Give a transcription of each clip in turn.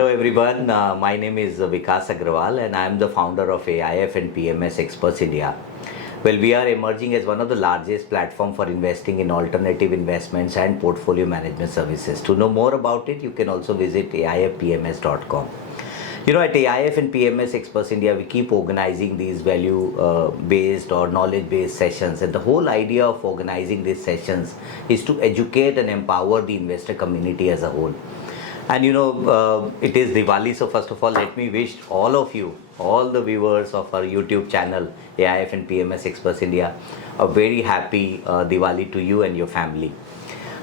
Hello everyone, my name is Vikas Agrawal and I am the founder of AIF and PMS Experts India. Well, we are emerging as one of the largest platform for investing in alternative investments and portfolio management services. To know more about it, you can also visit AIFPMS.com. At AIF and PMS Experts India, we keep organizing these value-based or knowledge-based sessions, and the whole idea of organizing these sessions is to educate and empower the investor community as a whole. And it is Diwali, so first of all, let me wish all of you, all the viewers of our YouTube channel, AIF and PMS Experts India, a very happy Diwali to you and your family.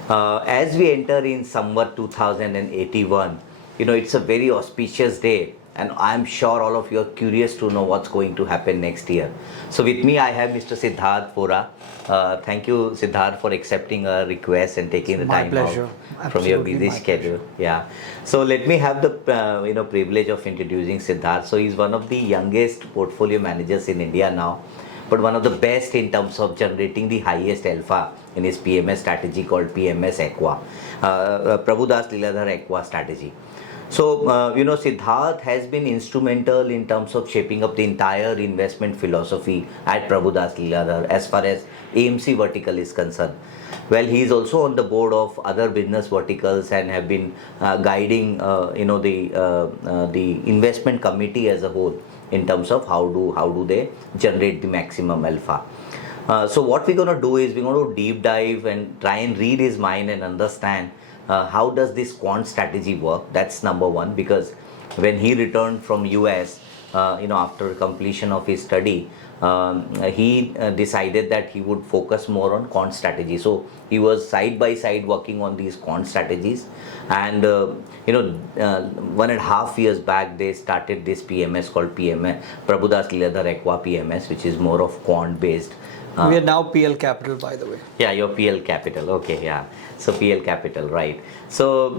As we enter in summer 2081, it's a very auspicious day, and I'm sure all of you are curious to know what's going to happen next year. So with me, I have Mr. Siddharth Vora. Thank you, Siddharth, for accepting our request and taking the time out from your busy schedule. Yeah. So let me have the privilege of introducing Siddharth. So he's one of the youngest portfolio managers in India now, but one of the best in terms of generating the highest alpha in his PMS strategy called PMS Aqua, Prabhudas Liladhar Aqua strategy. So, Siddharth has been instrumental in terms of shaping up the entire investment philosophy at Prabhudas Liladhar as far as AMC vertical is concerned. Well, he is also on the board of other business verticals and have been guiding, the investment committee as a whole in terms of how do they generate the maximum alpha. So what we're going to do is we're going to deep dive and try and read his mind and understand how does this quant strategy work. That's number one, because when he returned from US, after completion of his study, he decided that he would focus more on quant strategy. So he was side by side working on these quant strategies, and 1.5 years back they started this PMS called PMS Prabhudas Liladhar Aqua PMS, which is more of quant based. We are now PL Capital, by the way. Yeah, you're PL Capital. Okay, yeah. So PL Capital, right. So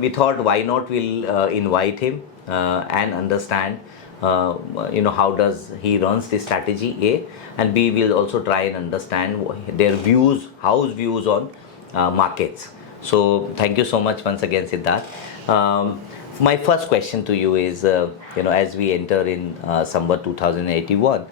we thought, why not we'll invite him and understand, how does he runs this strategy, A, and B, we'll also try and understand their views, house views on markets. So thank you so much once again, Siddharth. My first question to you is, as we enter in summer 2081,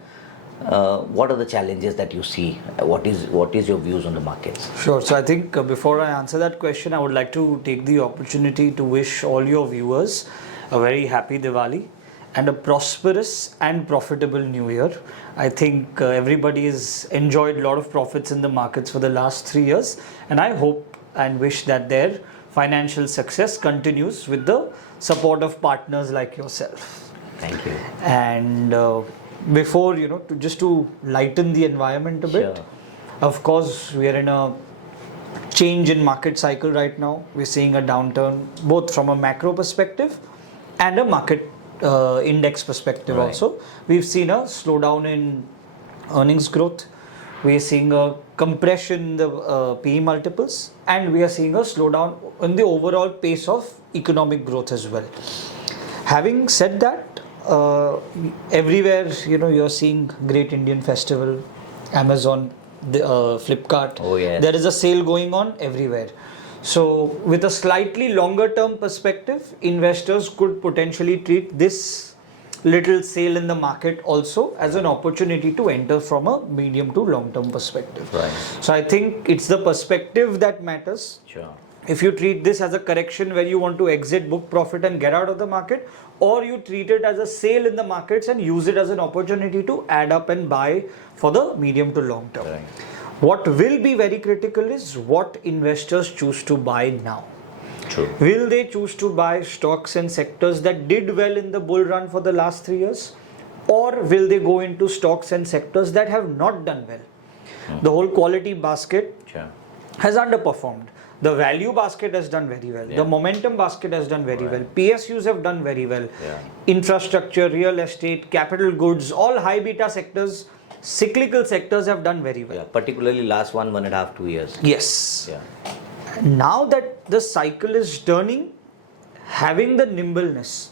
what are the challenges that you see? What is your views on the markets? Sure. So I think before I answer that question, I would like to take the opportunity to wish all your viewers a very happy Diwali and a prosperous and profitable New Year. I think everybody has enjoyed a lot of profits in the markets for the last 3 years, and I hope and wish that their financial success continues with the support of partners like yourself. Thank you. And before, to lighten the environment a bit, Sure. Of course, we are in a change in market cycle right now. We're seeing a downturn both from a macro perspective and a market index perspective. Right. Also. We've seen a slowdown in earnings growth. We are seeing a compression in the PE multiples, and we are seeing a slowdown in the overall pace of economic growth as well. Having said that, everywhere, you're seeing Great Indian Festival, Amazon, Flipkart. Oh, yes. There is a sale going on everywhere. So with a slightly longer term perspective, investors could potentially treat this little sale in the market also as an opportunity to enter from a medium to long term perspective. Right. So I think it's the perspective that matters. Sure. If you treat this as a correction where you want to exit, book profit and get out of the market, or you treat it as a sale in the markets and use it as an opportunity to add up and buy for the medium to long term. Right. What will be very critical is what investors choose to buy now. True. Will they choose to buy stocks and sectors that did well in the bull run for the last 3 years? Or will they go into stocks and sectors that have not done well? The whole quality basket has underperformed. The value basket has done very well. Yeah. The momentum basket has done very well. PSUs have done very well. Yeah. Infrastructure, real estate, capital goods, all high beta sectors, cyclical sectors have done very well. Yeah, particularly last 1.5, 2 years. Yes. Yeah. Now that the cycle is turning, having the nimbleness,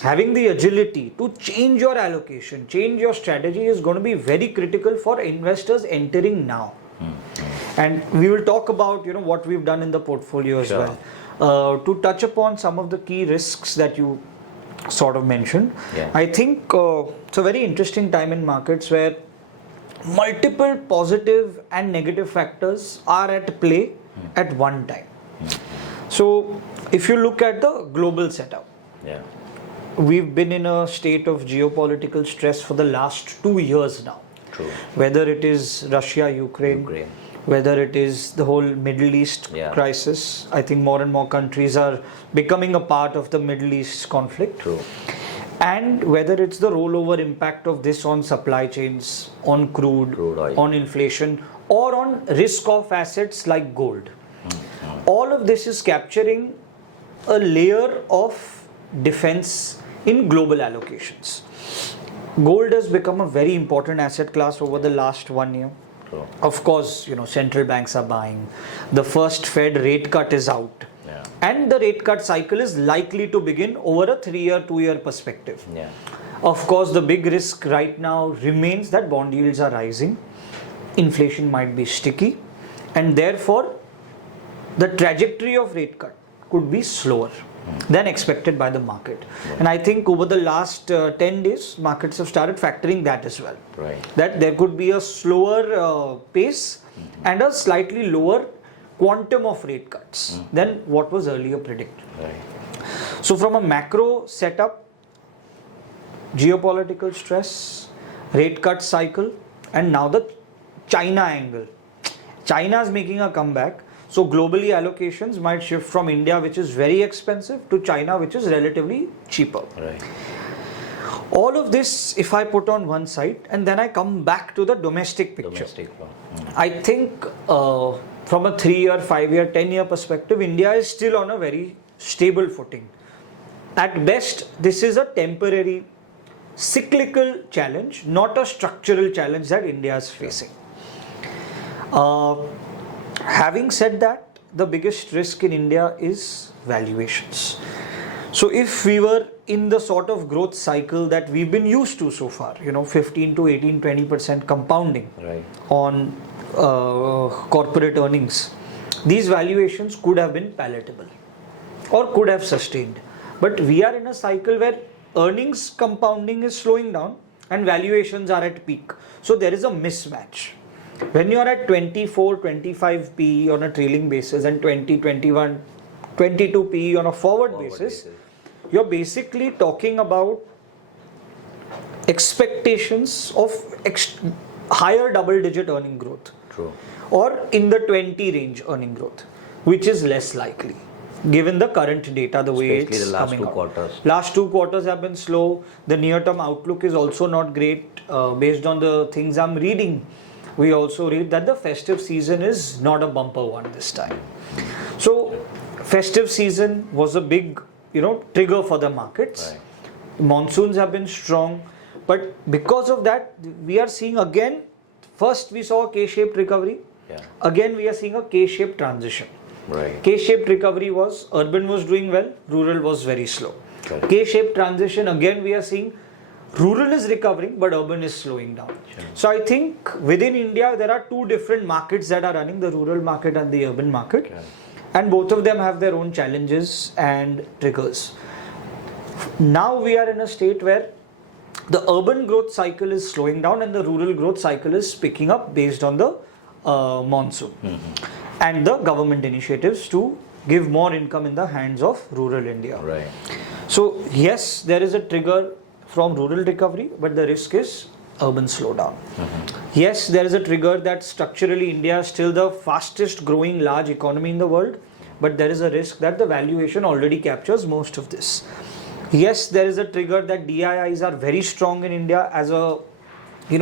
having the agility to change your allocation, change your strategy is going to be very critical for investors entering now. And we will talk about what we've done in the portfolio as Sure. well. To touch upon some of the key risks that you sort of mentioned, I think it's a very interesting time in markets where multiple positive and negative factors are at play at one time. So if you look at the global setup, we've been in a state of geopolitical stress for the last 2 years now. True. Whether it is Russia, Ukraine, whether it is the whole Middle East crisis. I think more and more countries are becoming a part of the Middle East conflict. True. And whether it's the rollover impact of this on supply chains, on crude oil, on inflation, or on risk of assets like gold. All of this is capturing a layer of defense in global allocations. Gold has become a very important asset class over the last 1 year. True. Of course, central banks are buying. The first Fed rate cut is out. And the rate cut cycle is likely to begin over a 3-year, 2-year perspective. Of course, the big risk right now remains that bond yields are rising. Inflation might be sticky. And therefore, the trajectory of rate cut could be slower than expected by the market. And I think over the last 10 days, markets have started factoring that as well. That there could be a slower pace and a slightly lower quantum of rate cuts than what was earlier predicted. So from a macro setup, geopolitical stress, rate cut cycle, and now the China angle. China is making a comeback. So globally allocations might shift from India, which is very expensive, to China, which is relatively cheaper. All of this, if I put on one side, and then I come back to the domestic picture. I think from a 3-year, 5-year, 10-year perspective, India is still on a very stable footing. At best, this is a temporary cyclical challenge, not a structural challenge that India is facing. Having said that, the biggest risk in India is valuations. So if we were in the sort of growth cycle that we've been used to so far, 15 to 18, 20% compounding on corporate earnings, these valuations could have been palatable or could have sustained. But we are in a cycle where earnings compounding is slowing down and valuations are at peak. So there is a mismatch. When you are at 24, 25 PE on a trailing basis and 20, 21, 22 PE on a forward basis, you're basically talking about expectations of higher double-digit earning growth. Or in the 20 range earning growth, which is less likely given the current data, the way especially it's the last coming 2 out. quarters. Last 2 quarters have been slow. The near-term outlook is also not great. Based on the things I'm reading, we also read that the festive season is not a bumper one this time. So festive season was a big, trigger for the markets. Monsoons have been strong, but because of that, we are seeing again. First, we saw a K-shaped recovery. Again, we are seeing a K-shaped transition. K-shaped recovery was urban was doing well, rural was very slow. K-shaped transition, again, we are seeing rural is recovering, but urban is slowing down. So I think within India, there are 2 different markets that are running, the rural market and the urban market. And both of them have their own challenges and triggers. Now we are in a state where the urban growth cycle is slowing down and the rural growth cycle is picking up based on the monsoon and the government initiatives to give more income in the hands of rural India. So yes, there is a trigger from rural recovery, but the risk is urban slowdown. Yes, there is a trigger that structurally India is still the fastest growing large economy in the world, but there is a risk that the valuation already captures most of this. Yes, there is a trigger that DIIs are very strong in India as a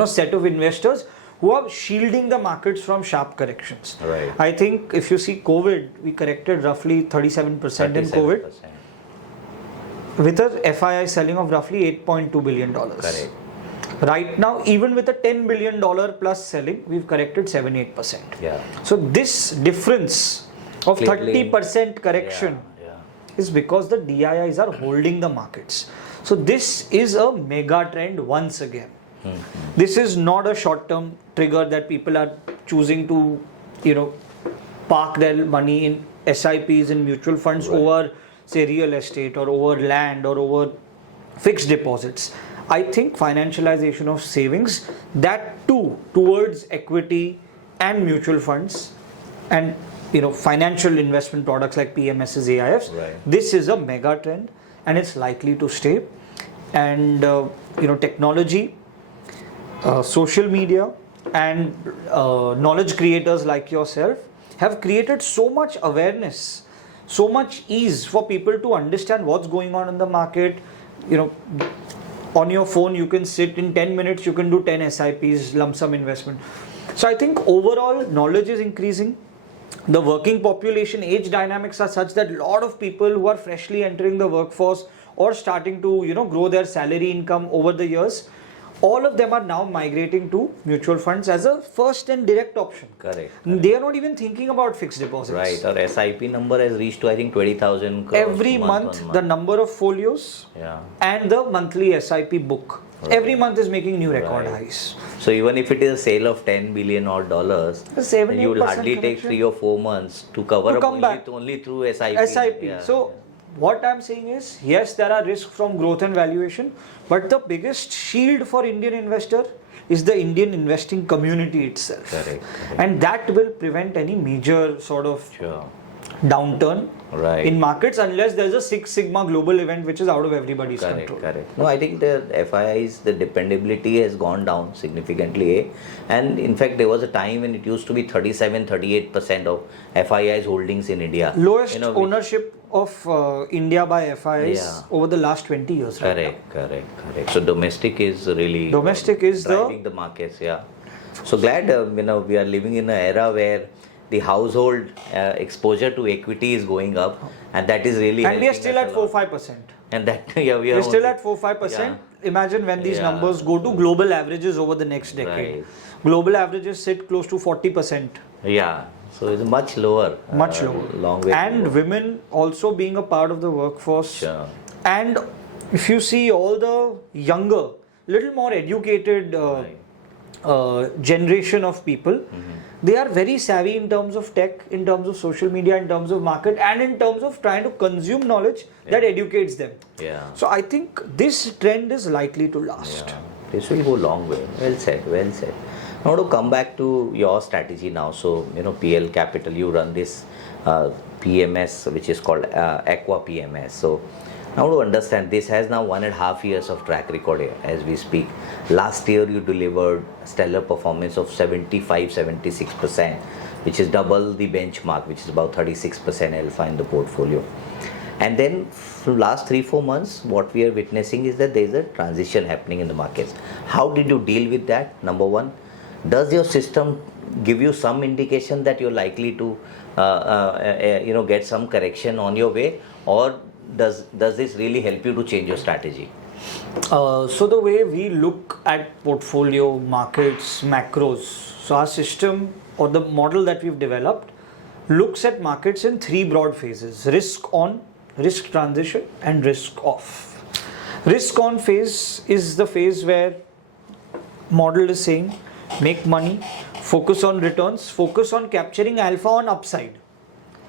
set of investors who are shielding the markets from sharp corrections. I think if you see COVID, we corrected roughly 37% in COVID with a FII selling of roughly $8.2 billion. Right now, even with a $10 billion plus selling, we've corrected 7-8%. So this difference of 30% correction is because the DIIs are holding the markets. So this is a mega trend once again. This is not a short-term trigger that people are choosing to, park their money in SIPs in mutual funds Right. over, say, real estate or over land or over fixed deposits. I think financialization of savings, that too towards equity and mutual funds and financial investment products like PMSs, AIFs, Right. this is a mega trend and it's likely to stay. And technology, social media and knowledge creators like yourself have created so much awareness, so much ease for people to understand what's going on in the market. On your phone you can sit in 10 minutes, you can do 10 SIPs, lump sum investment. So I think overall knowledge is increasing. The working population age dynamics are such that a lot of people who are freshly entering the workforce or starting to grow their salary income over the years, all of them are now migrating to mutual funds as a first and direct option. Correct. They are not even thinking about fixed deposits. Right. Our SIP number has reached to, I think, 20,000 crores Every month, the number of folios and the monthly SIP book, every month is making new record highs. So even if it is a sale of $10 billion odd dollars, then you will hardly take 3 or 4 months to cover up only through SIP. Yeah. So what I'm saying is, yes, there are risks from growth and valuation, but the biggest shield for Indian investor is the Indian investing community itself. Correct. And that will prevent any major sort of downturn in markets unless there's a Six Sigma global event which is out of everybody's control. Correct. No, I think the FIIs, the dependability has gone down significantly. And in fact, there was a time when it used to be 37-38% of FIIs holdings in India. Lowest ownership of India by FIIs over the last 20 years. Correct. So domestic is really driving the markets. So glad we are living in an era where the household exposure to equity is going up, and that is really and we are still at 4-5%. And that we are still at 4-5%. Imagine when these numbers go to global averages over the next decade. Global averages sit close to 40%. So it's much lower. Long way. And women also being a part of the workforce. And if you see all the younger, little more educated generation of people, they are very savvy in terms of tech, in terms of social media, in terms of market, and in terms of trying to consume knowledge that educates them. So I think this trend is likely to last. This will go a long way. Well said. Now to come back to your strategy now. So, PL Capital, you run this PMS, which is called Aqua PMS. So now to understand, this has now 1.5 years of track record here as we speak. Last year you delivered stellar performance of 75-76%, which is double the benchmark, which is about 36% alpha in the portfolio. And then from last 3-4 months, what we are witnessing is that there is a transition happening in the markets. How did you deal with that? Number one, does your system give you some indication that you're likely to get some correction on your way, or does this really help you to change your strategy? So the way we look at portfolio, markets, macros, so our system or the model that we've developed looks at markets in 3 broad phases: risk on, risk transition and risk off. Risk on phase is the phase where model is saying make money, focus on returns, focus on capturing alpha on upside.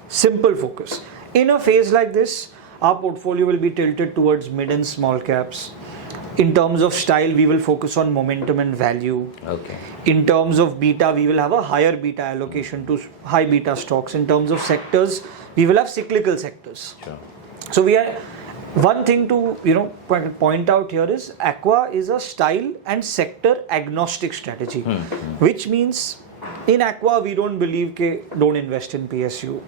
Simple focus. In a phase like this, our portfolio will be tilted towards mid and small caps. In terms of style, we will focus on momentum and value. In terms of beta, we will have a higher beta allocation to high beta stocks. In terms of sectors, we will have cyclical sectors. So we are, one thing to point out here is Aqua is a style and sector agnostic strategy, which means in Aqua we don't believe don't invest in PSU.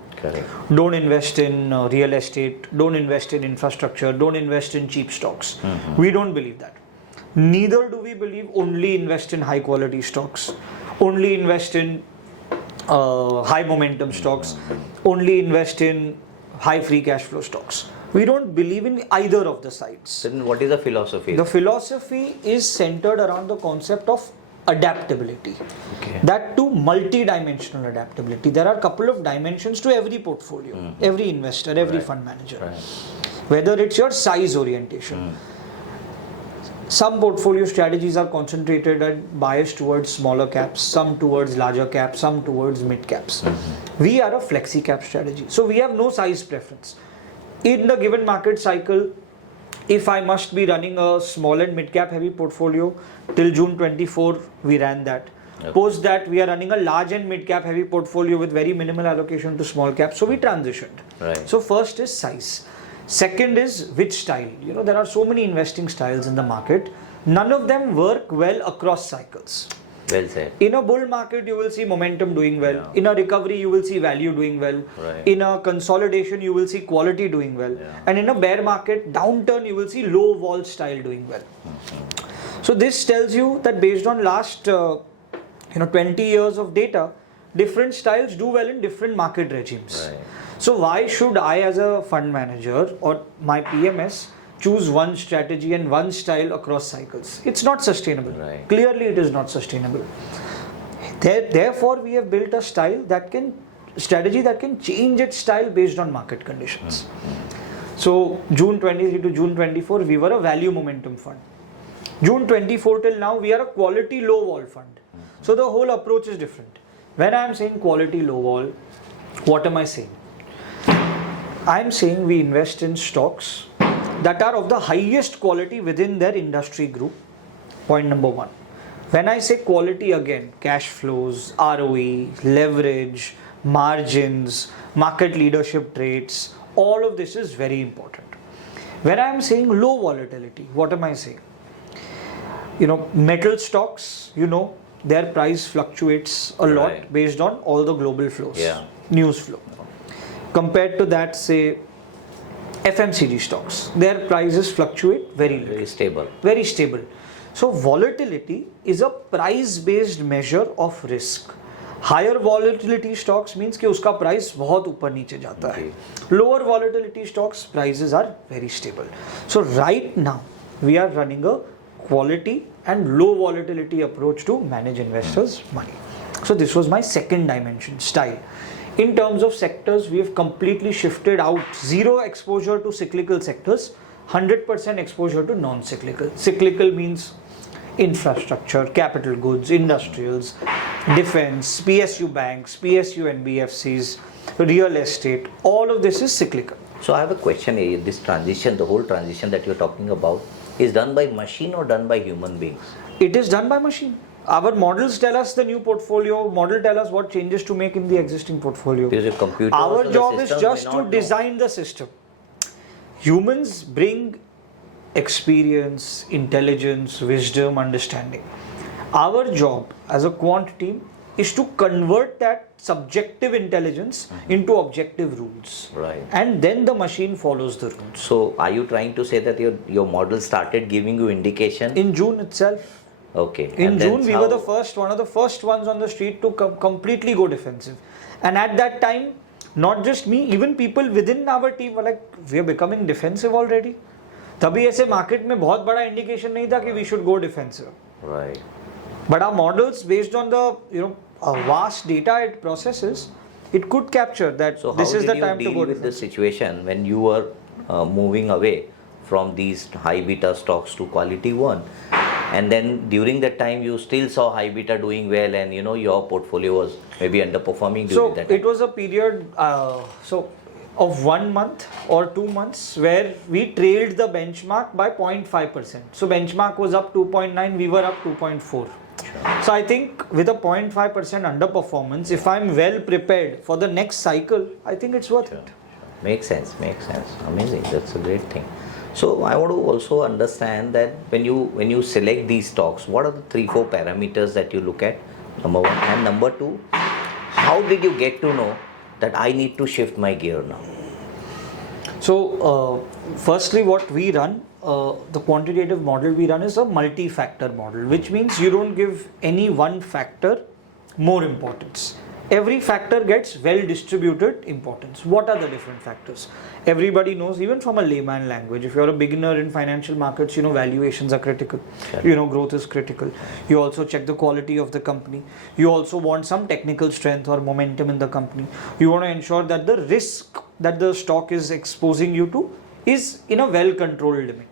Don't invest in real estate, don't invest in infrastructure, don't invest in cheap stocks. We don't believe that. Neither do we believe only invest in high quality stocks, only invest in high momentum stocks, only invest in high free cash flow stocks. We don't believe in either of the sides. Then what is the philosophy? The philosophy is centered around the concept of adaptability. That too, multi-dimensional adaptability. There are a couple of dimensions to every portfolio, every investor, every fund manager. Whether it's your size orientation. Some portfolio strategies are concentrated and biased towards smaller caps, some towards larger caps, some towards mid caps. We are a flexi cap strategy, so we have no size preference. In the given market cycle, if I must be running a small and mid cap heavy portfolio, till June 24 we ran that. Okay. Post that we are running a large and mid cap heavy portfolio with very minimal allocation to small cap, so we transitioned. Right. So first is size. Second is which style. You know, there are so many investing styles in the market. None of them work well across cycles. Well said. In a bull market, you will see momentum doing well. Yeah. In a recovery, you will see value doing well. Right. In a consolidation, you will see quality doing well. Yeah. And in a bear market downturn, you will see low vol style doing well. So this tells you that based on last 20 years of data, different styles do well in different market regimes. Right. So why should I as a fund manager or my PMS choose one strategy and one style across cycles? It's not sustainable. Right. Clearly it is not sustainable. Therefore we have built a strategy that can change its style based on market conditions. So June 23 to June 24 we were a value momentum fund. June 24 till now we are a quality low vol fund. So the whole approach is different. When I am saying quality low vol, what am I saying? I am saying we invest in stocks that are of the highest quality within their industry group. Point number one. When I say quality again, cash flows, ROE, leverage, margins, market leadership traits, all of this is very important. When I am saying low volatility, what am I saying? Metal stocks, their price fluctuates a lot Right. based on all the global flows, news flow. Compared to that, say, FMCG stocks, their prices fluctuate very little. Very stable. So volatility is a price-based measure of risk. Higher volatility stocks means कि उसका price बहुत ऊपर नीचे जाता है. Lower volatility stocks prices are very stable. So right now we are running a quality and low volatility approach to manage investors' money. So this was my second dimension, style. In terms of sectors, we have completely shifted out. Zero exposure to cyclical sectors, 100% exposure to non-cyclical. Cyclical means infrastructure, capital goods, industrials, defense, PSU banks, PSU NBFCs, real estate. All of this is cyclical. So I have a question here. This transition, the whole transition that you're talking about, is done by machine or done by human beings? It is done by machine. Our models tell us the new portfolio, model tell us what changes to make in the existing portfolio. Because a computer Our also job the is system just may to not design the system. Humans bring experience, intelligence, wisdom, understanding. Our job as a quant team is to convert that subjective intelligence into objective rules. Right. And then the machine follows the rules. So are you trying to say that your model started giving you indication? In June itself. Okay. In And June, then we how- were one of the first ones on the street to completely go defensive. And at that time, not just me, even people within our team were like, we are becoming defensive already. तभी ऐसे market में बहुत बड़ा indication नहीं था कि we should go defensive. Right. But our models, based on the vast data it processes, it could capture that So this how is did the you time to deal go with the defensive. situation when you were moving away from these high beta stocks to quality one, and then during that time you still saw high beta doing well, and your portfolio was maybe underperforming during that time? It was a period of 1 month or 2 months where we trailed the benchmark by 0.5%. So benchmark was up 2.9, we were up 2.4. So I think with a 0.5% underperformance, if I'm well prepared for the next cycle, I think it's worth it. Makes sense. Amazing. That's a great thing. So I want to also understand that when you select these stocks, what are the 3-4 parameters that you look at? Number one, and number two, how did you get to know that I need to shift my gear now? So firstly, what we run, the quantitative model we run is a multi-factor model, which means you don't give any one factor more importance. Every factor gets well distributed importance. What are the different factors? Everybody knows, even from a layman language, if you're a beginner in financial markets, valuations are critical. Sure. Growth is critical. You also check the quality of the company. You also want some technical strength or momentum in the company. You want to ensure that the risk that the stock is exposing you to is in a well-controlled limit.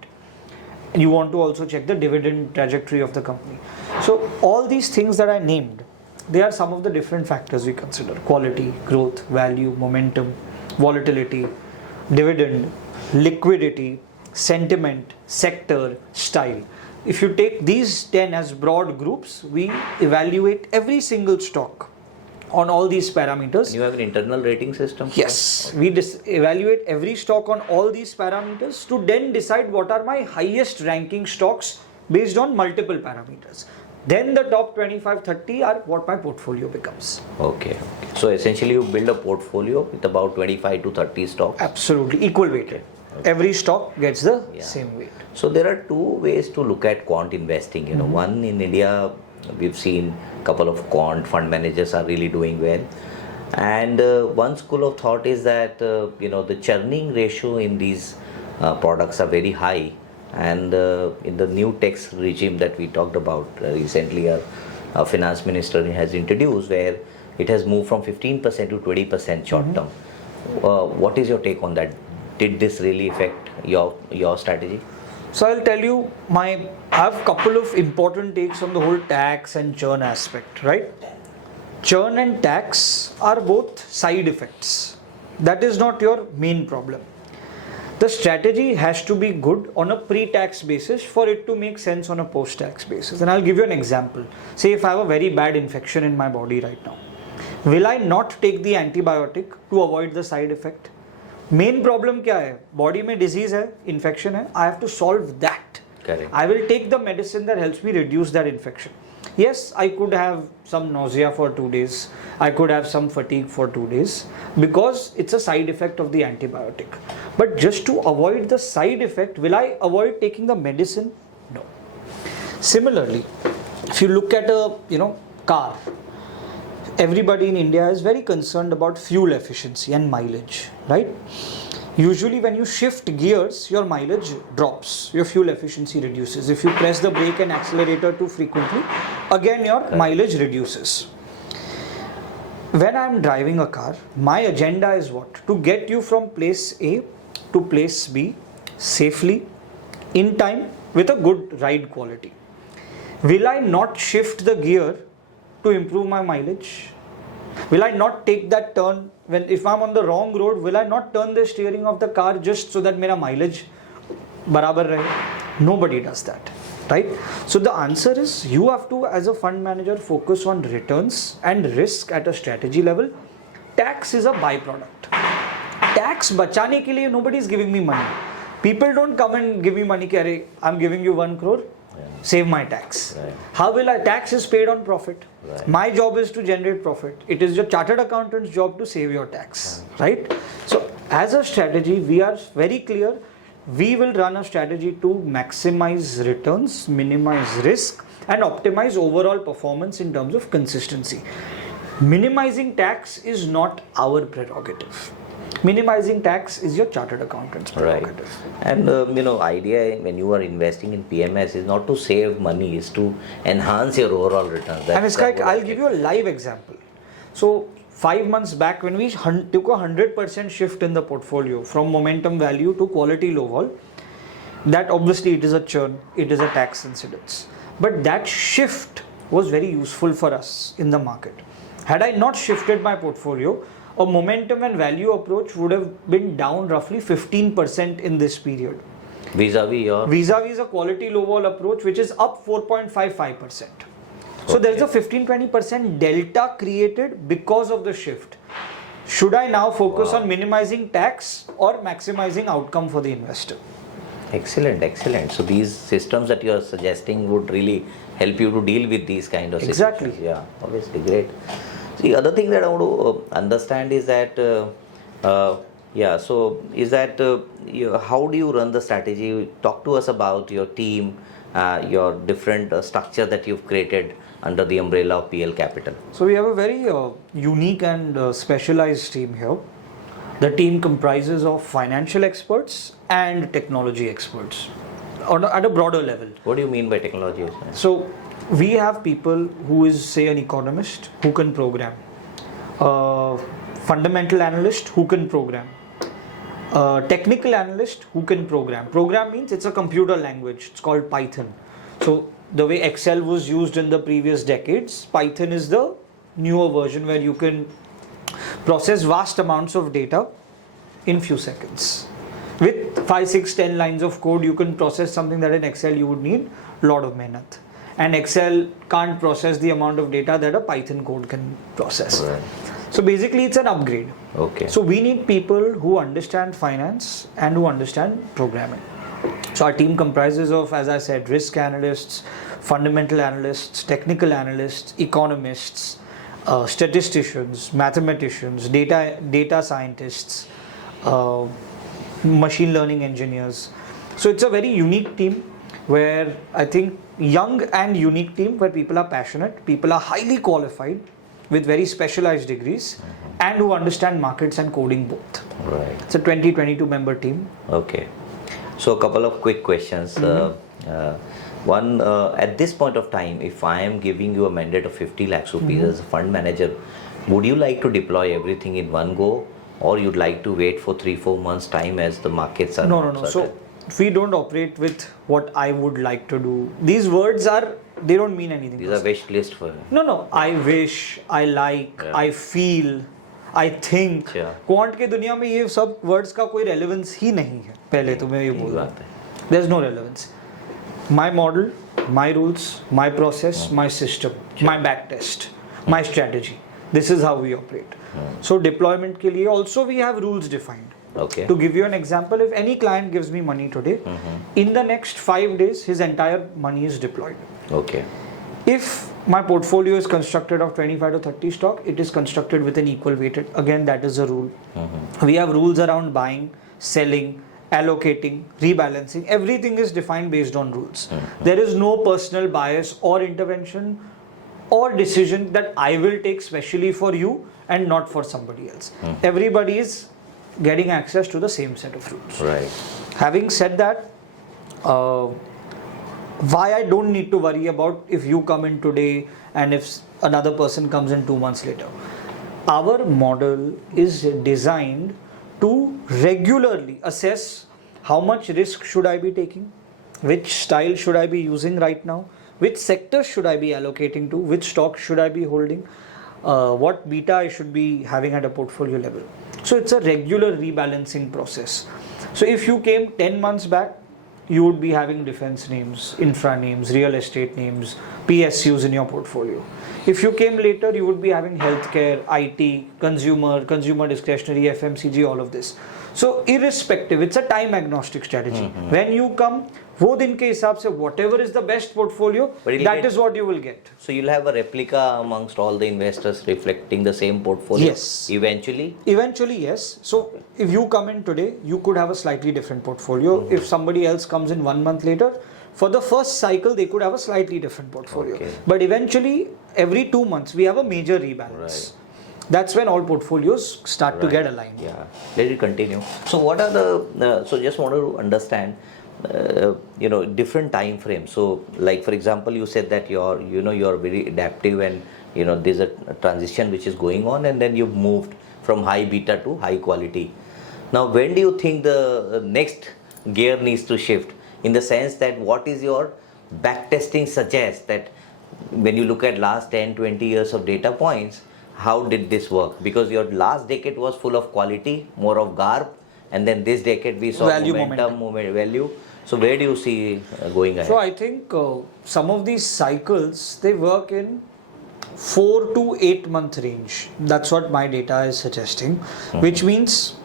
You want to also check the dividend trajectory of the company. So all these things that I named, they are some of the different factors we consider: quality, growth, value, momentum, volatility, dividend, liquidity, sentiment, sector, style. If you take these 10 as broad groups, we evaluate every single stock on all these parameters. And you have an internal rating system? Yes, we evaluate every stock on all these parameters to then decide what are my highest ranking stocks based on multiple parameters. Then the top 25-30 are what my portfolio becomes. Okay. So essentially you build a portfolio with about 25 to 30 stocks? Absolutely, equal weighted. Okay. Every stock gets the same weight. So there are two ways to look at quant investing. One, in India, we've seen a couple of quant fund managers are really doing well. And one school of thought is that, the churning ratio in these products are very high. And in the new tax regime that we talked about recently, our finance minister has introduced, where it has moved from 15% to 20% short term. What is your take on that? Did this really affect your strategy? So I'll tell you, I have a couple of important takes on the whole tax and churn aspect, right? Churn and tax are both side effects. That is not your main problem. The strategy has to be good on a pre-tax basis for it to make sense on a post-tax basis. And I'll give you an example. Say if I have a very bad infection in my body right now, will I not take the antibiotic to avoid the side effect? Main problem क्या है? Body में disease है, infection है. I have to solve that. Correct. I will take the medicine that helps me reduce that infection. Yes, I could have some nausea for 2 days. I could have some fatigue for 2 days because it's a side effect of the antibiotic. But just to avoid the side effect, will I avoid taking the medicine? No. Similarly, if you look at a car, everybody in India is very concerned about fuel efficiency and mileage, right? Usually when you shift gears, your mileage drops, your fuel efficiency reduces. If you press the brake and accelerator too frequently, again your mileage reduces. When I am driving a car, my agenda is what? To get you from place A to place B safely, in time, with a good ride quality. Will I not shift the gear to improve my mileage? Will I not take that turn if I'm on the wrong road? Will I not turn the steering of the car just so that my mileage barabar rahe? Nobody does that, right? So the answer is, you have to, as a fund manager, focus on returns and risk at a strategy level. Tax is a byproduct. Tax bachane ke liye nobody is giving me money. People don't come and give me money कि I'm giving you 1 crore. Save my tax. Right. How will I? Tax is paid on profit. Right. My job is to generate profit. It is your chartered accountant's job to save your tax, right? So as a strategy, we are very clear. We will run a strategy to maximize returns, minimize risk, and optimize overall performance in terms of consistency. Minimizing tax is not our prerogative. Minimizing tax is your chartered accountant's prerogative. Right. And idea when you are investing in PMS is not to save money, is to enhance your overall returns. And it's like, I'll give you a live example. So 5 months back, when we took a 100% shift in the portfolio from momentum value to quality low vol, that obviously it is a churn, it is a tax incidence. But that shift was very useful for us in the market. Had I not shifted my portfolio, a momentum and value approach would have been down roughly 15% in this period. Vis-a-vis a quality low vol approach, which is up 4.55%. So there's a 15-20% delta created because of the shift. Should I now focus on minimizing tax or maximizing outcome for the investor? Excellent, excellent. So these systems that you are suggesting would really help you to deal with these kind of situations. Exactly. Yeah, obviously, great. The other thing that I want to understand is that, how do you run the strategy? Talk to us about your team, your different structure that you've created under the umbrella of PL Capital. So we have a very unique and specialized team here. The team comprises of financial experts and technology experts at a broader level. What do you mean by technology? So we have people who is, say, an economist who can program, a fundamental analyst who can program, Technical analyst who can program. Program means it's a computer language. It's called Python. So the way Excel was used in the previous decades, Python is the newer version where you can process vast amounts of data in few seconds. With 5, 6, 10 lines of code, you can process something that in Excel you would need a lot of mehnat. And Excel can't process the amount of data that a Python code can process. Right. So basically it's an upgrade. Okay. So we need people who understand finance and who understand programming. So our team comprises of, as I said, risk analysts, fundamental analysts, technical analysts, economists, statisticians, mathematicians, data scientists, machine learning engineers. So it's a very unique team where I think young and unique team where people are passionate, people are highly qualified with very specialized degrees and who understand markets and coding both. Right. It's a 22 member team. Okay. So a couple of quick questions. One, at this point of time, if I am giving you a mandate of 50 lakhs rupees as a fund manager, would you like to deploy everything in one go, or you'd like to wait for 3-4 months time as the markets are No. So we don't operate with what I would like to do. These words they don't mean anything. These are wish list for. No. I wish, I like, I feel, I think. Quant के दुनिया में ये सब words का कोई relevance ही नहीं है. पहले तो मैं ये बोल रहा था. There's no relevance. My model, my rules, my process, my system, my back test, my strategy. This is how we operate. So deployment के लिए also we have rules defined. Okay. To give you an example, if any client gives me money today, in the next 5 days, his entire money is deployed. Okay. If my portfolio is constructed of 25 to 30 stock, it is constructed with an equal weighted. Again, that is a rule. We have rules around buying, selling, allocating, rebalancing. Everything is defined based on rules. There is no personal bias or intervention or decision that I will take specially for you and not for somebody else. Everybody is getting access to the same set of rules. Right. Having said that, why I don't need to worry about if you come in today and if another person comes in 2 months later. Our model is designed to regularly assess how much risk should I be taking, which style should I be using right now, which sector should I be allocating to, which stock should I be holding, what beta I should be having at a portfolio level. So it's a regular rebalancing process. So if you came 10 months back, you would be having defense names, infra names, real estate names, PSUs in your portfolio. If you came later, you would be having healthcare, IT, consumer discretionary, FMCG, all of this. So irrespective, it's a time agnostic strategy. When you come, वो दिन के हिसाब से whatever is the best portfolio, that is what you will get. So you'll have a replica amongst all the investors reflecting the same portfolio. Yes. Eventually. Eventually, yes. So if you come in today, you could have a slightly different portfolio. If somebody else comes in 1 month later, for the first cycle, they could have a slightly different portfolio. Okay. But eventually, every 2 months, we have a major rebalance. Right. That's when all portfolios start to get aligned. Yeah. Let it continue. So what are so just wanted to understand, different time frames. So like, for example, you said that you're very adaptive and, there's a transition which is going on and then you've moved from high beta to high quality. Now, when do you think the next gear needs to shift? In the sense that what is your backtesting suggests that when you look at last 10, 20 years of data points, how did this work? Because your last decade was full of quality, more of garb, and then this decade we saw momentum, value. So where do you see going ahead? So I think some of these cycles, they work in 4 to 8 month range. That's what my data is suggesting, which means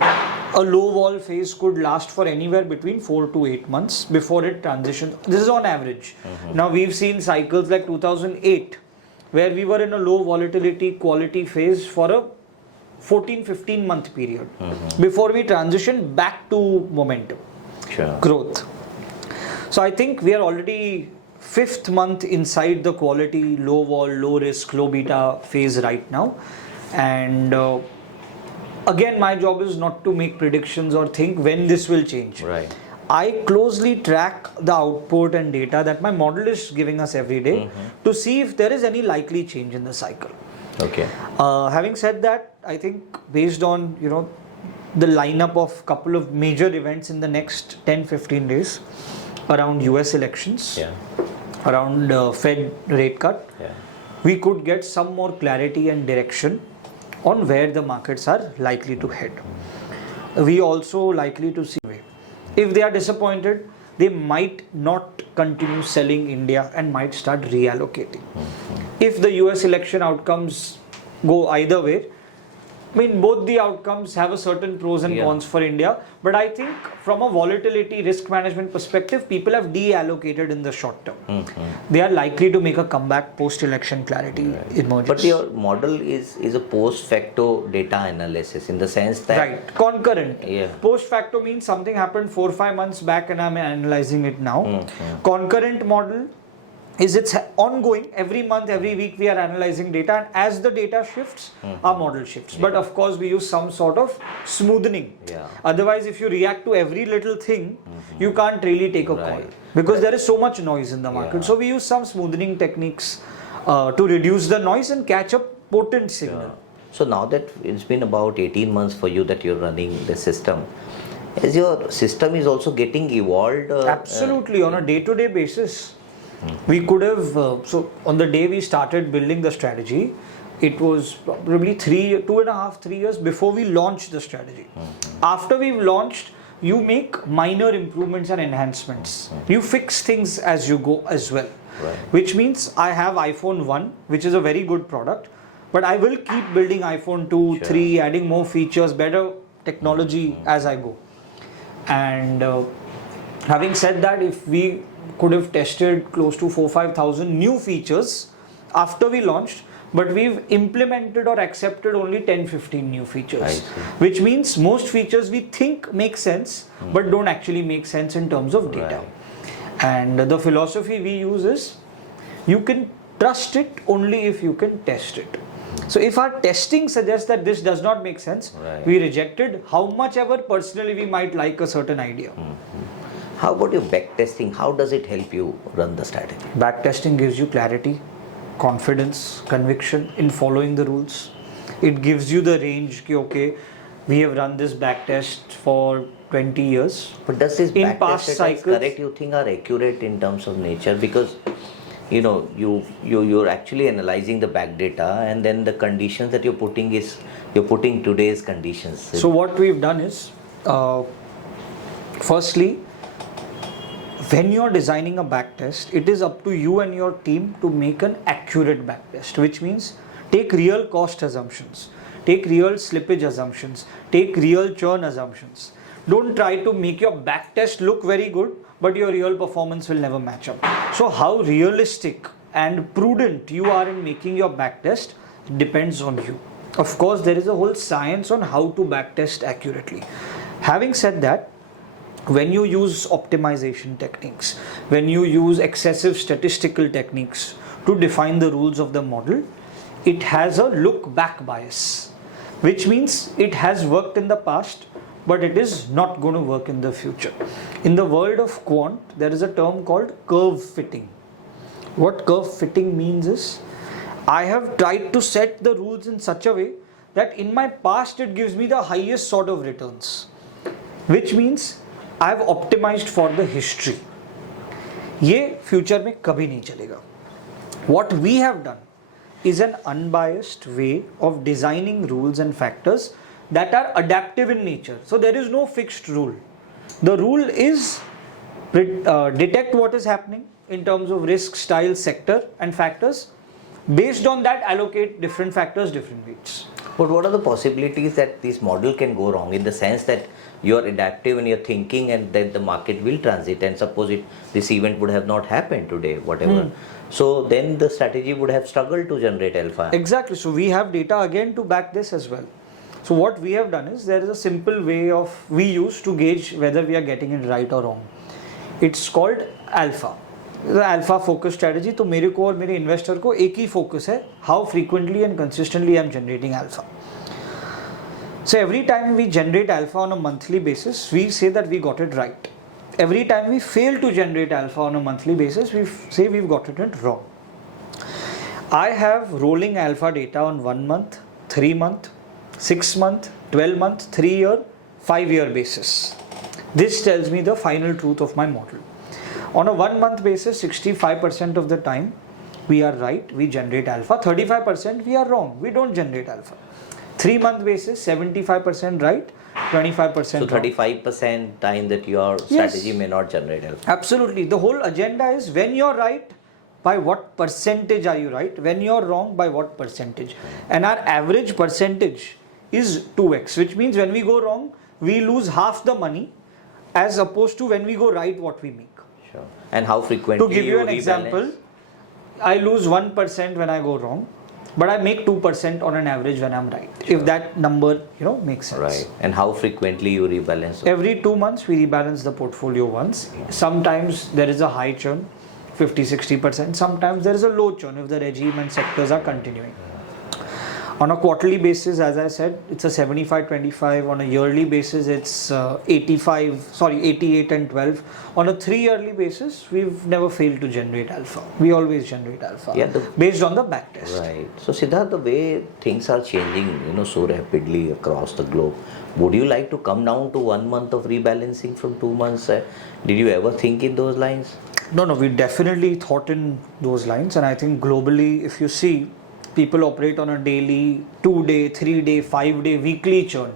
a low vol phase could last for anywhere between 4 to 8 months before it transitions. This is on average. Now we've seen cycles like 2008 where we were in a low volatility quality phase for a 14-15 month period before we transitioned back to momentum growth. So I think we are already 5th month inside the quality, low vol, low risk, low beta phase right now. And again, my job is not to make predictions or think when this will change. Right. I closely track the output and data that my model is giving us every day to see if there is any likely change in the cycle. Okay. Having said that, I think based on the lineup of couple of major events in the next 10-15 days around US elections, around Fed rate cut, we could get some more clarity and direction on where the markets are likely to head. We also likely to see, if they are disappointed, they might not continue selling India and might start reallocating. If the US election outcomes go either way, I mean, both the outcomes have a certain pros and cons for India, but I think from a volatility risk management perspective, people have deallocated in the short term. They are likely to make a comeback post-election clarity emerges. But your model is a post-facto data analysis in the sense that... Right, concurrent. Post-facto means something happened 4-5 months back and I'm analyzing it now. Concurrent model is it's ongoing. Every month, every week we are analyzing data, and as the data shifts, our model shifts. But of course we use some sort of smoothening. Otherwise, if you react to every little thing, you can't really take a call because there is so much noise in the market. So we use some smoothening techniques to reduce the noise and catch a potent signal. So now that it's been about 18 months for you that you're running the system, as your system is also getting evolved? Absolutely, on a day-to-day basis. We could have, so on the day we started building the strategy, it was probably 2.5-3 years before we launched the strategy. After we've launched, you make minor improvements and enhancements. You fix things as you go as well. Which means I have iPhone 1, which is a very good product, but I will keep building iPhone 2, 3, adding more features, better technology as I go. And having said that, if we could have tested close to 4,000-5,000 new features after we launched, but we've implemented or accepted only 10-15 new features, which means most features we think make sense but don't actually make sense in terms of data. And the philosophy we use is you can trust it only if you can test it. So if our testing suggests that this does not make sense, we reject it, how much ever personally we might like a certain idea. How about your backtesting? How does it help you run the strategy? Backtesting gives you clarity, confidence, conviction in following the rules. It gives you the range, okay, we have run this backtest for 20 years. But does this in backtest past cycles, correct you think are accurate in terms of nature? Because you know you're actually analyzing the back data, and then the conditions that you're putting today's conditions. So what we've done is, firstly, when you're designing a backtest, it is up to you and your team to make an accurate backtest, which means take real cost assumptions, take real slippage assumptions, take real churn assumptions. Don't try to make your backtest look very good, but your real performance will never match up. So how realistic and prudent you are in making your backtest depends on you. Of course, there is a whole science on how to backtest accurately. Having said that, when you use optimization techniques, when you use excessive statistical techniques to define the rules of the model, it has a look back bias, which means it has worked in the past, but it is not going to work in the future. In the world of quant, there is a term called curve fitting. What curve fitting means is, I have tried to set the rules in such a way that in my past it gives me the highest sort of returns, which means I have optimized for the history. ये future में कभी नहीं चलेगा. What we have done is an unbiased way of designing rules and factors that are adaptive in nature. So there is no fixed rule. The rule is detect what is happening in terms of risk, style, sector and factors. Based on that, allocate different factors, different weights. But what are the possibilities that this model can go wrong, in the sense that you are adaptive in your thinking and then the market will transit, and suppose this event would have not happened today, whatever. So then the strategy would have struggled to generate alpha. Exactly. So we have data again to back this as well. So what we have done is, there is a simple way we use to gauge whether we are getting it right or wrong. It's called alpha. The alpha focus strategy. तो मेरे को और मेरे investor को एक ही focus है, how frequently and consistently I am generating alpha. So every time we generate alpha on a monthly basis, we say that we got it right. Every time we fail to generate alpha on a monthly basis, we say we've gotten it wrong. I have rolling alpha data on 1 month, 3 month, 6 month, 12 month, 3 year 5-year basis. This tells me the final truth of my model. On a 1 month basis, 65% of the time we are right, we generate alpha. 35% we are wrong, we don't generate alpha. 3 month basis, 75% right, 25% So wrong. 35% time that your strategy may not generate alpha. Absolutely. The whole agenda is when you're right, by what percentage are you right? When you're wrong, by what percentage? And our average percentage is 2x, which means when we go wrong, we lose half the money as opposed to when we go right, what we make. Sure. And how frequently To give you an rebalance? example, I lose 1% when I go wrong, but I make 2% on an average when I'm right. Sure. If that number, makes sense. Right. And how frequently you rebalance? Every 2 months we rebalance the portfolio once. Sometimes there is a high churn, 50-60%. Sometimes there is a low churn if the regime and sectors are continuing. On a quarterly basis, as I said, it's a 75-25. On a yearly basis, it's 88 and 12. On a 3-yearly basis, we've never failed to generate alpha. We always generate alpha based on the back test. Right. So Siddharth, the way things are changing, so rapidly across the globe, would you like to come down to 1 month of rebalancing from 2 months? Did you ever think in those lines? No, we definitely thought in those lines, and I think globally, if you see, people operate on a daily, 2-day, 3-day, 5-day, weekly churn.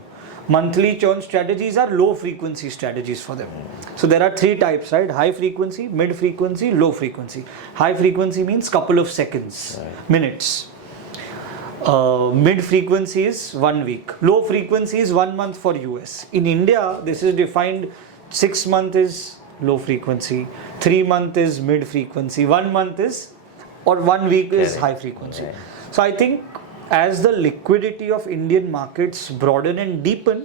Monthly churn strategies are low frequency strategies for them. So there are 3 types, right? High frequency, mid frequency, low frequency. High frequency means couple of seconds, minutes. Mid frequency is 1 week. Low frequency is 1 month for US. In India, this is defined 6 month is low frequency, 3 month is mid frequency, 1 month is, or 1 week is high frequency. Right. So I think as the liquidity of Indian markets broaden and deepen,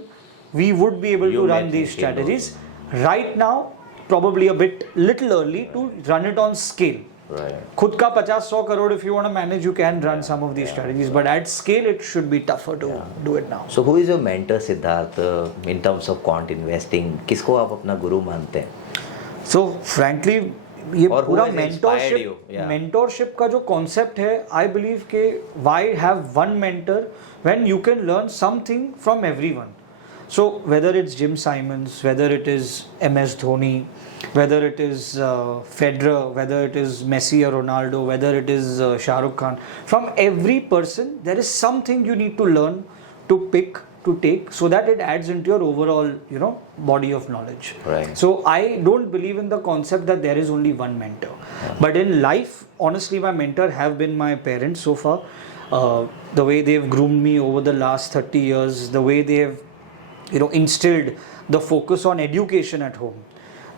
we would be able to run these strategies. Right now, probably a little early to run it on scale. Right. Khud ka 50-100 crore, if you want to manage, you can run some of these strategies, but at scale it should be tougher to do it now. So who is your mentor, Siddharth, in terms of quant investing? किसको आप अपना गुरु मानते हैं? So frankly, ये Or who पूरा has inspired you? mentorship का जो concept है, I believe के why have one mentor when you can learn something from everyone. So whether it's Jim Simons, whether it is MS Dhoni, whether it is Federer, whether it is Messi or Ronaldo, whether it is Shah Rukh Khan, from every person there is something you need to learn, to pick, to take, so that it adds into your overall body of knowledge. Right. So I don't believe in the concept that there is only one mentor. But in life, honestly, my mentor have been my parents so far. The way they've groomed me over the last 30 years, the way they have instilled the focus on education at home.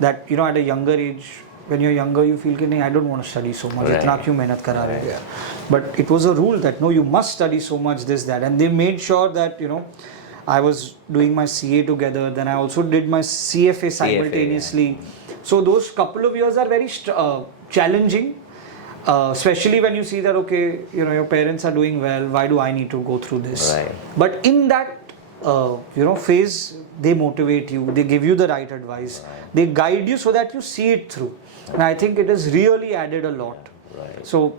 That at a younger age, when you're younger, you feel कि नहीं, I don't want to study so much. इतना क्यों मेहनत करा रहे हैं? But it was a rule that no, you must study so much, this, that, and they made sure that I was doing my CA together. Then I also did my CFA simultaneously. So those couple of years are very challenging, especially when you see that your parents are doing well. Why do I need to go through this? Right. But in that phase, they motivate you, they give you the right advice, they guide you so that you see it through. And I think it has really added a lot. Right. So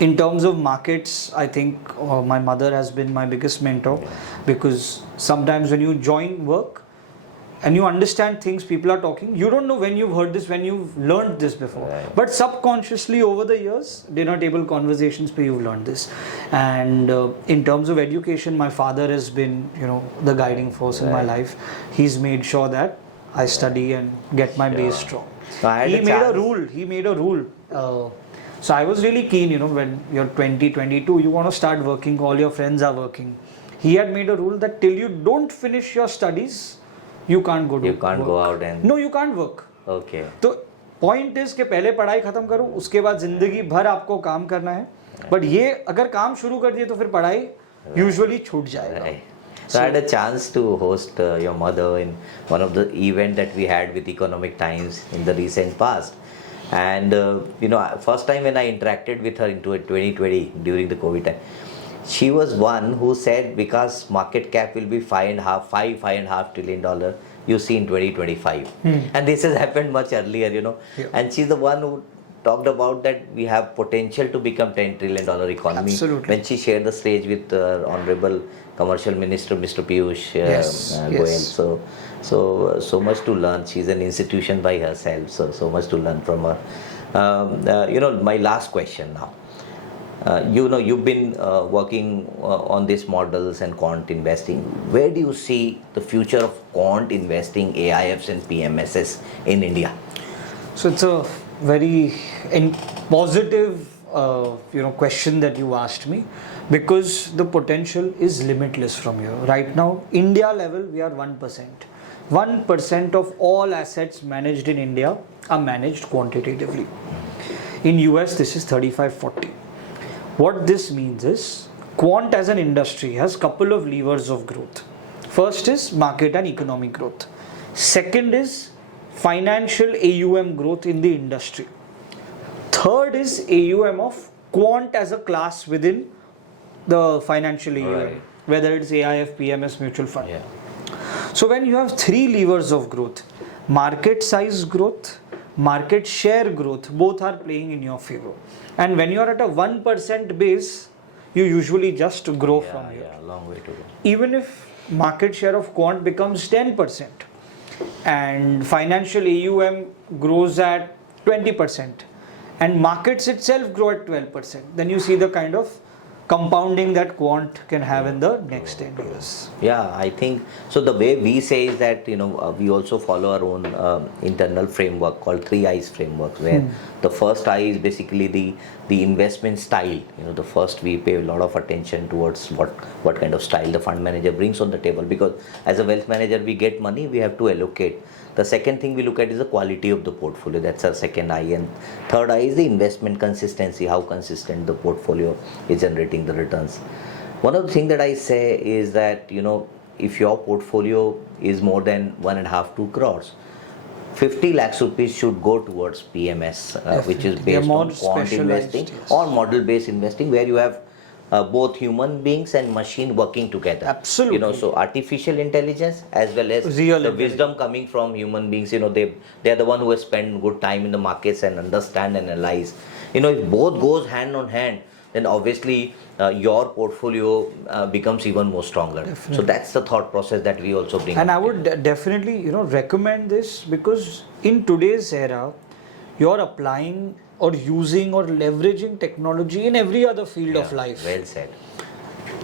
in terms of markets, I think my mother has been my biggest mentor, because sometimes when you join work and you understand things people are talking, you don't know when you've heard this, when you've learned this before. Right. But subconsciously over the years, dinner table conversations, you've learned this. And in terms of education, my father has been, the guiding force in my life. He's made sure that I study and get my base strong. So He made a rule. So I was really keen, when you're 20, 22, you want to start working, all your friends are working. He had made a rule that till you don't finish your studies, you can't go to You can't work. go out and... No, you can't work. Okay. तो point is कि पहले पढ़ाई खत्म करो, उसके बाद जिंदगी भर आपको काम करना है. बट ये अगर काम शुरू कर दिए तो फिर पढ़ाई यूजुअली छूट जाएगा. Right. So I had a chance to host your mother in one of the event that we had with Economic Times in the recent past. And first time when I interacted with her in 2020 during the COVID time, she was one who said, because market cap will be $5.5 trillion you see in 2025. And this has happened much earlier, and she's the one who talked about that we have potential to become $10 trillion economy. Absolutely. When she shared the stage with Honorable Commercial Minister Mr. Piyush Goyal. So much to learn. She's an institution by herself. So much to learn from her. My last question now. You've been working on these models and quant investing. Where do you see the future of quant investing, AIFs and PMSs in India? So it's a very positive question that you asked me, because the potential is limitless from here. Right now, India level, we are 1%. 1% of all assets managed in India are managed quantitatively. In US, this is 35-40. What this means is, quant as an industry has couple of levers of growth. First is market and economic growth. Second is financial AUM growth in the industry. Third is AUM of quant as a class within the financial AUM, right, whether it's AIF, PMS, mutual fund. Yeah. So when you have three levers of growth, market size growth, market share growth, both are playing in your favor. And when you are at a 1% base, you usually just grow from here. Yeah, long way to go. Even if market share of quant becomes 10% and financial AUM grows at 20% and markets itself grow at 12%, then you see the kind of compounding that quant can have in the next 10 years. Yeah, I think so. The way we say is that we also follow our own internal framework called 3 I's framework, where the first I is basically the investment style. The first, we pay a lot of attention towards what kind of style the fund manager brings on the table, because as a wealth manager we get money, we have to allocate. The second thing we look at is the quality of the portfolio. That's our second I. And third I is the investment consistency, how consistent the portfolio is generating the returns. One of the things that I say is that, if your portfolio is more than 1.5-2 crores, 50 lakhs rupees should go towards PMS, which is based on quant investing or model-based investing, where you have both human beings and machine working together. Absolutely. So artificial intelligence as well as the wisdom coming from human beings. They are the one who has spent good time in the markets and understand and analyze. If both goes hand on hand, then obviously your portfolio becomes even more stronger. Definitely. So that's the thought process that we also bring. And I would definitely recommend this, because in today's era, you're applying or using or leveraging technology in every other field of life. Well said.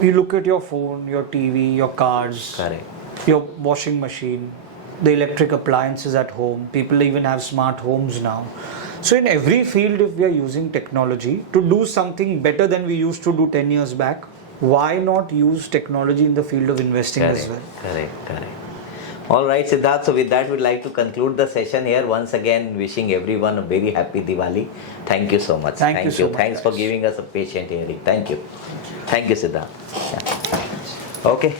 You look at your phone, your TV, your cars, correct, your washing machine, the electric appliances at home. People even have smart homes now. So in every field, if we are using technology to do something better than we used to do 10 years back, why not use technology in the field of investing as well? Correct. All right, Siddharth. So with that, we'd like to conclude the session here. Once again, wishing everyone a very happy Diwali. Thank you so much. Thank you so much. Thanks for giving us a patient hearing. Thank you. Thank you, Siddharth. Yeah. Okay.